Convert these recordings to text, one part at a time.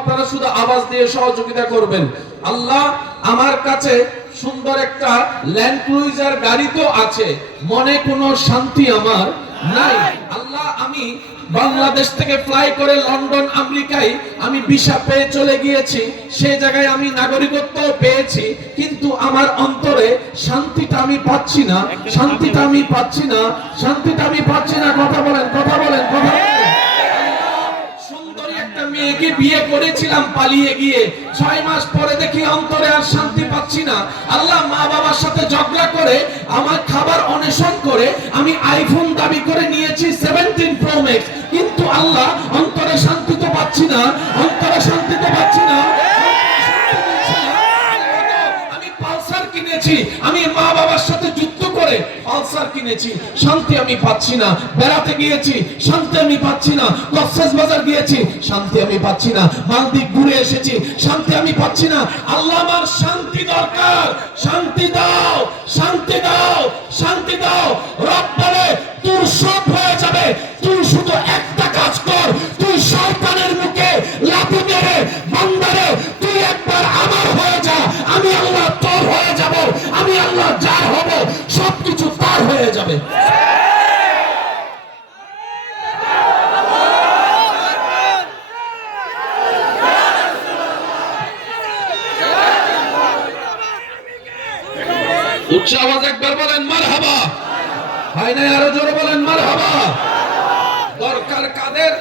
আপনারা শুধু আওয়াজ দিয়ে সহযোগিতা করবেন। আল্লাহ, আমার কাছে সুন্দর একটা ল্যান্ড ক্রুইজার গাড়ি তো আছে, মনে কোনো শান্তি আমার নাই। আল্লাহ, আমি বাংলাদেশ থেকে ফ্লাই করে লন্ডন আমেরিকায় আমি ভিসা পেয়ে চলে গিয়েছি, সেই জায়গায় আমি নাগরিকত্ব পেয়েছি, কিন্তু আমার অন্তরে শান্তিটা আমি পাচ্ছি না, শান্তিটা আমি পাচ্ছি না, শান্তিটা আমি পাচ্ছি না। কথা বলেন, কথা বলেন, কথা বলেন। সুন্দরী একটা মেয়েকে বিয়ে করেছিলাম পালিয়ে গিয়ে, 6 মাস পরে দেখি অন্তরে আর শান্তি পাচ্ছি না। আল্লাহ, মা বাবার সাথে ঝগড়া করে আমার খাবার অন্বেষণ করে আমি আইফোন দাবি করে নিয়েছি 17 প্রো ম্যাক্স, কিন্তু আল্লাহ অন্তরে শান্তি তো পাচ্ছি না, অন্তরে শান্তি তো পাচ্ছি না। আমি পালসার কিনেছি, আমি মা বাবার সাথে যুদ্ধ করে পালসার কিনেছি, শান্তি আমি পাচ্ছি না। বেড়াতে গিয়েছি, শান্তি আমি পাচ্ছি না। কক্সবাজার গিয়েছি, শান্তি আমি পাচ্ছি না। মালদ্বীপ ঘুরে এসেছি, শান্তি আমি পাচ্ছি না। আল্লাহ, আমার শান্তি দরকার, শান্তি দাও, শান্তি দাও, শান্তি দাও। রব বলে, তোর সব হয়ে যাবে, তুই শুধু একটা কাজ কর, তুই শয়তানের মুখে লাথি মেরে বান্দারে তুই একবার আমার হয়ে যা, আমি আল্লাহ তোর হয়ে যাব, আমি আল্লাহ যার হব, সবকিছু তার হয়ে যাবে। উচ্চ আওয়াজ একবার বলেন মারহাবা। হয় নাই, আরো জোরে বলেন মারহাবা। দরকার কাদের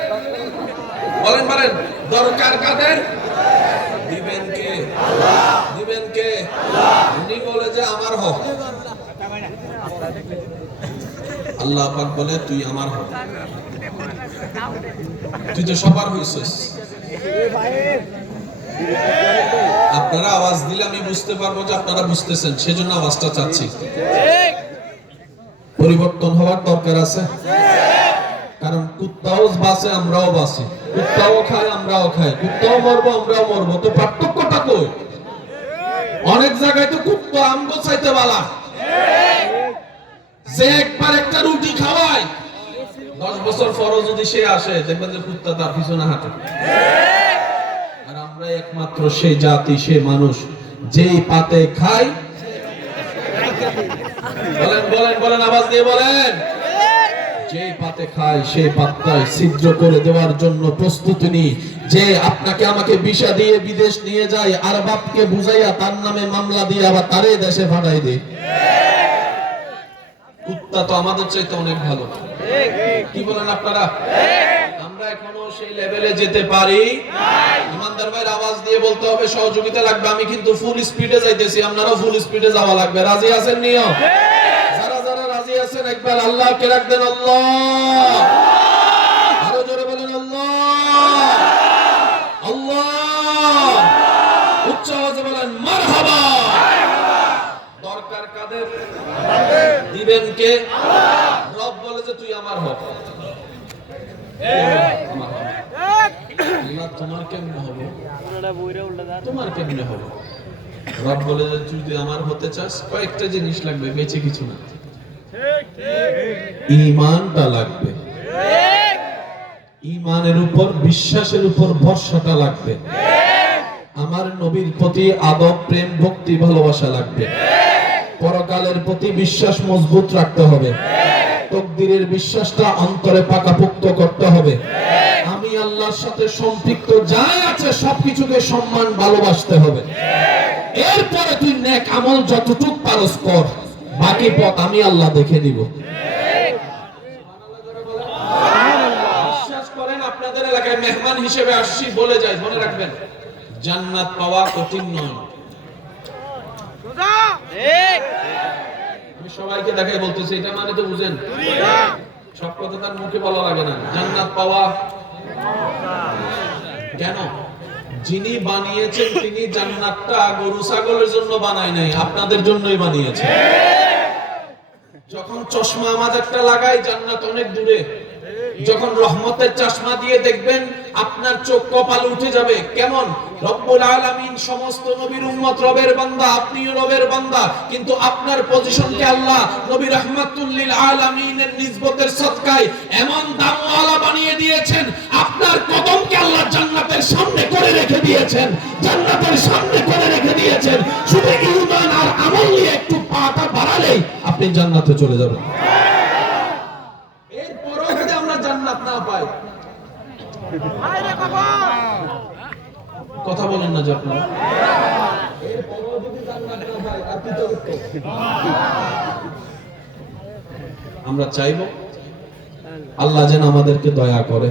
বলেন, বলেন দরকার কাদের? দিবেন কে? আল্লাহ। দিবেন কে? আল্লাহ। উনি বলে যে আমার হক, আল্লাহ পাক বলে তুই আমার হক, তুই তো সবার হইছিস। আপনারা আওয়াজ দিলে আমি বুঝতে পারবো যে আপনারা বুঝতেছেন, সেজন্য আওয়াজটা চাচ্ছি। পরিবর্তন হওয়ার দরকার আছে, কারণ কুত্তাও বাঁচে, আমরাও বাঁচি, কুত্তাও খায়, আমরাও খাই, কুত্তাও মরবো, আমরাও মরবো, তো পার্থক্যটা কই? অনেক জায়গায় তো কুত্তা আমগো চাইতে বালা, যে একবার একটা রুটি খাওয়ায় 10 বছর পরও যদি সে আসে, দেখবেন যে কুত্তা তার পিছনে হাঁটে। আর আমরা একমাত্র সেই জাতি, সে মানুষ, যেই পাতে খাই। বলেন, বলেন, বলেন, আওয়াজ দিয়ে বলেন। যে পাতে খায় সেই পাত্তায় ছিদ্র করে দেওয়ার জন্য প্রস্তুতি নিই। যে আপনাকে আমাকে ভিসা দিয়ে বিদেশ নিয়ে যায়, আর বাপকে বুঝাইয়া তার নামে মামলা দিয়ে আবার তারে দেশে পাঠাই দেয়। কুত্তা তো আমাদের চাইতে অনেক ভালো, কি বলেন আপনারা? আমরা এখনো সেই লেভেলে যেতে পারি নাই। ইমানদার ভাইয়ের আওয়াজ দিয়ে বলতে হবে, সহযোগিতা লাগবে। আমি কিন্তু ফুল স্পিডে যাইতেছি, আপনারাও ফুল স্পিডে যাওয়া লাগবে। রাজি আছেন নিও? যারা যারা রাজি আছেন একবার আল্লাহকে রাখ দেন, আল্লাহ। আরো জোরে বলেন আল্লাহ, আল্লাহ। উচ্চ আওয়াজে বলেন মারহাবা। দরকার কাদের? দিবেন কে? আল্লাহ। রব বলে যে তুই আমার হক, তোমার কেমনে হবে? তোমার কেমনে হবে? রব বলে যে তুই যদি আমার হতে চাস, কয়েকটা জিনিস লাগবে, বেঁচে কিছু না। ঈমানটা লাগবে, ঈমানের উপর, বিশ্বাসের উপর ভরসাটা লাগবে। আমার নবীর প্রতি আদব, প্রেম, ভক্তি, ভালোবাসা লাগবে। পরকালের প্রতি বিশ্বাস মজবুত রাখতে হবে। তাকদীরের বিশ্বাসটা অন্তরে পাকাপোক্ত করতে হবে। আমি আল্লাহর সাথে সম্পৃক্ত যা আছে সবকিছুকে সম্মান, ভালোবাসতে হবে। এরপরে তুই নেক আমল যতটুক পারস কর, বাকি পথ আমি আল্লাহ দেখে নিব। বিশ্বাস করেন, আপনাদের এলাকায় মেহমান হিসেবে আসছি বলে যাই, মনে রাখবেন জান্নাত পাওয়া কঠিন নয়। আমি সবাইকে দেখাই বলতেছি, এটা মানে তো বুঝেন, সব কথা তার মুখে বলা লাগে না। জান্নাত পাওয়া কেন? যিনি বানিয়েছেন তিনি জান্নাতটা গরু ছাগলের জন্য বানায় নাই, আপনাদের জন্যই বানিয়েছে। যখন চশমা আমাদেরটা লাগাই, জান্নাত অনেক দূরে। যখন রহমতের চশমা দিয়ে দেখবেন আপনার চোখ কপালে উঠে যাবে। কেমন? রব্বুল আলামিন সমস্ত নবীর উম্মত রবের বান্দা, আপনিও রবের বান্দা, কিন্তু আপনার পজিশনকে আল্লাহ নবী রাহমাতুল লিল আলামিনের নিসবতের সদকায় এমন দামওয়ালা বানিয়ে দিয়েছেন, আপনার কদমকে আল্লাহ জান্নাতের সামনে করে রেখে দিয়েছেন, জান্নাতের সামনে করে রেখে দিয়েছেন। শুধু ঈমান আর আমল নিয়ে একটু পাটা বাড়ালেই আপনি জান্নাতে চলে যাবেন। এরপরও যদি আমরা জান্নাত না পাই, কথা বলেন না যে আপনারা, এরপরও যদি জান্নাত না পাই আর কি করতে? আমরা চাইবো আল্লাহ যেন আমাদেরকে দয়া করে।